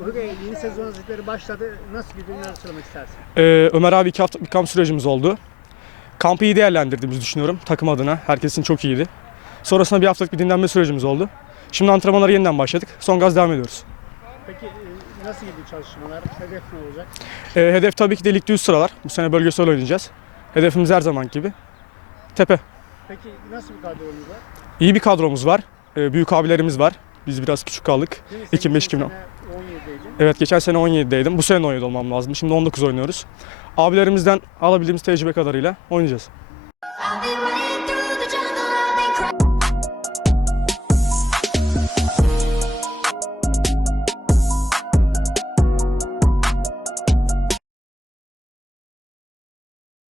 Uğur Bey yeni sezon hazırlıkları başladı. Nasıl gidiyor, neler söylemek istersin? Ee, Ömer abi iki haftalık bir kamp sürecimiz oldu. Kampı iyi değerlendirdiğimizi düşünüyorum takım adına. Herkesin çok iyiydi. Sonrasında bir haftalık bir dinlenme sürecimiz oldu. Şimdi antrenmanlara yeniden başladık. Son gaz devam ediyoruz. Peki e, nasıl gidiyor çalışmalar? Hedef ne olacak? Ee, hedef tabii ki de ligde üst sıralar. Bu sene bölgesel oynayacağız. Hedefimiz her zaman gibi. Tepe. Peki nasıl bir kadronuz var? İyi bir kadromuz var. Ee, büyük abilerimiz var. Biz biraz küçük kaldık. Değil mi? 2005 Senin 2010. sene 17'deydin. Evet geçen sene 17'deydim. Bu sene 17 olmam lazım. Şimdi 19 oynuyoruz. Abilerimizden alabildiğimiz tecrübe kadarıyla oynayacağız.